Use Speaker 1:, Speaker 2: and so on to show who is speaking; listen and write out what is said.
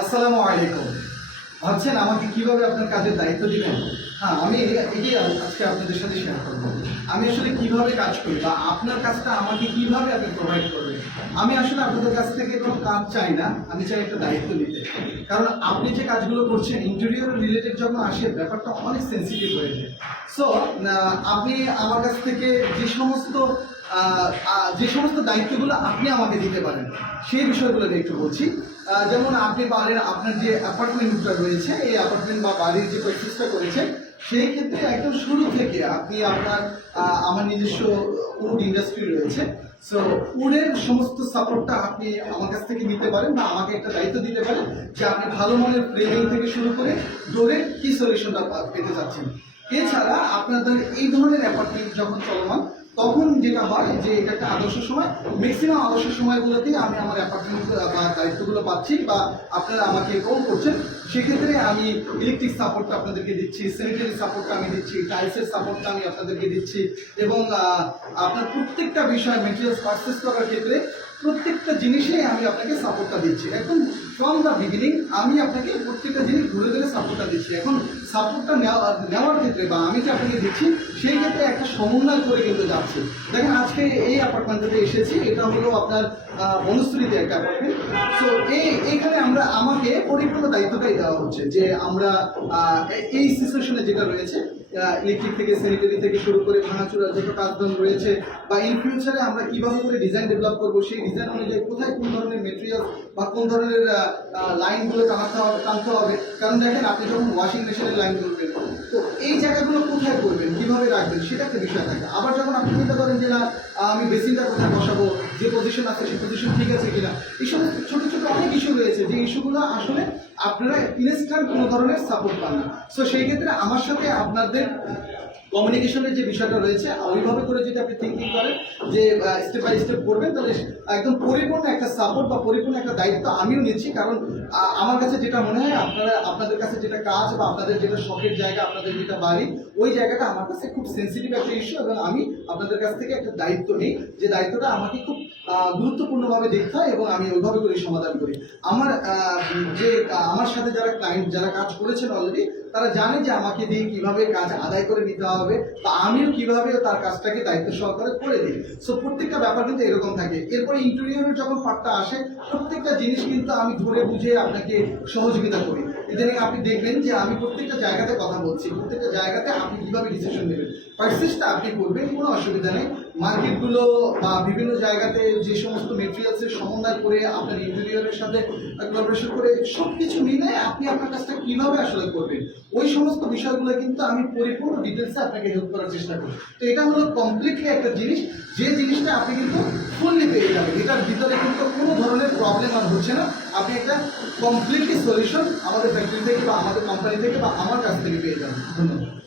Speaker 1: আসসালামু আলাইকুম। ভাবছেন আমাকে কীভাবে আপনার কাজের দায়িত্ব দিবেন? হ্যাঁ আমি এটাই আজকে আপনাদের সাথে শেয়ার করব। আমি আসলে কীভাবে কাজ করি বা আপনার কাজটা আমাকে কীভাবে আপনি প্রোভাইড করবেন? আমি আসলে আপনাদের কাছ থেকে কোনো কাজ চাই না, আমি চাই একটা দায়িত্ব নিতে। কারণ আপনি যে কাজগুলো করছেন ইন্টেরিয়র রিলেটেড যখন আসে, ব্যাপারটা অনেক সেন্সিটিভ হয়ে যায়। সো আপনি আমার কাছ থেকে যে সমস্ত যে সমস্ত দায়িত্বগুলো আপনি আমাকে দিতে পারেন, সেই বিষয়গুলো নিয়ে একটু বলছি। যেমন আপনি বাড়ির আপনার যে অ্যাপার্টমেন্টটা রয়েছে, এই অ্যাপার্টমেন্ট বা বাড়ির যে প্র্যাকটিসটা করেছেন সেই ক্ষেত্রে একদম শুরু থেকে আপনি আপনার আমার নিজস্ব উড ইন্ডাস্ট্রি রয়েছে। সো উডের সমস্ত সাপোর্টটা আপনি আমার কাছ থেকে নিতে পারেন বা আমাকে একটা দায়িত্ব দিতে পারেন যে আপনি ভালো মনের ফ্রেমিং থেকে শুরু করে ডোরের কি সলিউশনটা পেতে চাচ্ছেন। এছাড়া আপনাদের এই ধরনের অ্যাপার্টমেন্ট যখন চলমান তখন যেটা হয় যে এটা একটা আদর্শ সময় ম্যাক্সিমাম আদর্শ সময়গুলোতেই আমি আমার অ্যাপার্টমেন্ট বা দায়িত্বগুলো পাচ্ছি বা আপনারা আমাকে কল করছেন। সেক্ষেত্রে আমি ইলেকট্রিক সাপোর্টটা আপনাদেরকে দিচ্ছি স্যানিটারি সাপোর্টটা আমি দিচ্ছি টাইলসের সাপোর্টটা আমি আপনাদেরকে দিচ্ছি এবং আপনার প্রত্যেকটা বিষয় মেটেরিয়ালস পারচেস করার ক্ষেত্রে প্রত্যেকটা জিনিসেই আমি আপনাকে সাপোর্টটা দিচ্ছি। এখন ফ্রম দ্য বিগিনিং আমি আপনাকে প্রত্যেকটা জিনিস ঘুরে ধরে সাপোর্টটা দিচ্ছি। এখন সাপোর্টটা নেওয়া, নেওয়ার ক্ষেত্রে বা আমি যে আপনাকে দিচ্ছি, সেই ক্ষেত্রে একটা সমন্বয় করে কিন্তু যাচ্ছে। দেখেন, আজকে এই অ্যাপার্টমেন্টটাতে এসেছি, এটা হলো আপনার বনশ্রীতে একটা অ্যাপার্টমেন্ট সো এই, এইখানে আমরা, আমাকে পরিপূর্ণ দায়িত্বটাই দেওয়া হচ্ছে যে আমরা এই সিচুয়েশনে যেটা রয়েছে ইলেকট্রিক থেকে স্যানিটারি থেকে শুরু করে ভাঙাচুরা যত কাজদান রয়েছে, বা ইন ফিউচারে আমরা কীভাবে করে ডিজাইন ডেভেলপ করব, সেই ডিজাইন অনুযায়ী কোথায় কোন ধরনের মেটেরিয়াল বা কোন ধরনের লাইনগুলো টানাতে হবে, টানতে হবে? কারণ দেখেন, আপনি যখন ওয়াশিং মেশিনের লাইন করবেন, তো এই জায়গাগুলো কোথায় করবেন, কীভাবে রাখবেন, সেটা একটা বিষয় থাকে। আবার যখন আপনি চিন্তা করেন যে, না, আমি বেসিনটা কোথায় বসাবো, যে পজিশন আছে সেই পজিশন ঠিক আছে কিনা? এই সমস্ত ছোট ইস্যুগুলো আসলে আপনারা ইনস্ট্যান্ট কোনো ধরনের সাপোর্ট পান না। সো সেই ক্ষেত্রে আমার সাথে আপনাদের কমিউনিকেশনের যে বিষয়টা রয়েছে ওইভাবে করে যদি আপনি থিঙ্কিং করেন যে স্টেপ বাই স্টেপ করবেন, তাহলে একদম পরিপূর্ণ একটা সাপোর্ট বা পরিপূর্ণ একটা দায়িত্ব আমিও নিচ্ছি। কারণ আমার কাছে যেটা মনে হয়, আপনারা, আপনাদের কাছে যেটা কাজ বা আপনাদের যেটা শখের জায়গা, আপনাদের যেটা বাড়ি, ওই জায়গাটা আমার কাছে খুব সেন্সিটিভ একটা ইস্যু এবং আমি আপনাদের কাছ থেকে একটা দায়িত্ব নিই। যে দায়িত্বটা আমাকে খুব গুরুত্বপূর্ণভাবে দেখতে হয় এবং আমি ওইভাবে করে সমাধান করি। আমার যে আমার সাথে যারা ক্লায়েন্ট যারা কাজ করেছেন অলরেডি তারা জানে যে আমাকে দিয়ে কীভাবে কাজ আদায় করে নিতে হবে, বা আমিও কীভাবে তার কাজটাকে দায়িত্ব সহকারে করে দিই। সো প্রত্যেকটা ব্যাপার কিন্তু এরকম থাকে। এরপরে ইন্টেরিয়রের যখন পার্টটা আসে, প্রত্যেকটা জিনিস কিন্তু আমি ধরে বুঝে আপনাকে সহযোগিতা করি। ইদানিং আপনি দেখবেন যে আমি প্রত্যেকটা জায়গাতে কথা বলছি, প্রত্যেকটা জায়গাতে আপনি কীভাবে ডিসিশন নেবেন? পারচেসটা আপনি করবেন, কোনো অসুবিধা নেই। মার্কেটগুলো বা বিভিন্ন জায়গাতে যে সমস্ত মেটেরিয়ালসের সমন্বয় করে আপনার ইন্টেরিয়রের সাথে কোলাবোরেশন করে সব কিছু মিলে আপনি আপনার কাজটা কীভাবে আসলে করবেন? ওই সমস্ত বিষয়গুলো কিন্তু আমি পরিপূর্ণ ডিটেলসে আপনাকে হেল্প করার চেষ্টা করি তো এটা হলো কমপ্লিটলি একটা জিনিস। যে জিনিসটা আপনি কিন্তু ফুললি পেয়ে যাবেন এটার ভিতরে কিন্তু কোনো ধরনের প্রবলেম আর হচ্ছে না। আপনি একটা কমপ্লিটলি সলিউশন আমাদের ফ্যাক্টরি থেকে বা আমাদের কোম্পানি থেকে বা আমার কাছ থেকে পেয়ে যাবেন। ধন্যবাদ।